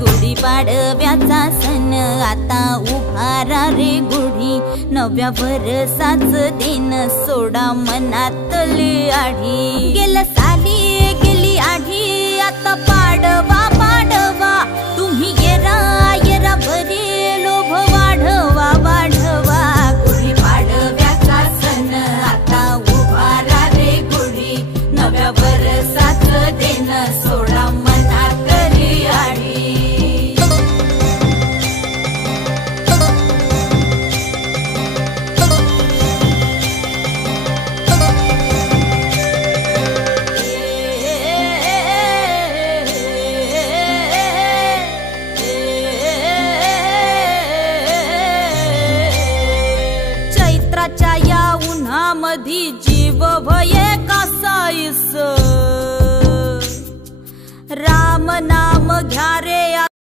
गुढीपाडव्याचा सण आता उभारा रे गुढी, नव्या वर्षाच दिन सोडा मनातली आढी। गेल्या साली गेली आढी, आता पाडवा पाडवा, तुम्ही येरा येरा भरी लोभ वाढवा वाढवा। गुढीपाडव्याचा सण आता उभारा रे गुढी, नव्या वर्षाच दिन सोडा मनातली आढी। चैत्राच्या या उन्हामधी जीव भये कासाईस, राम नाम घ्या रे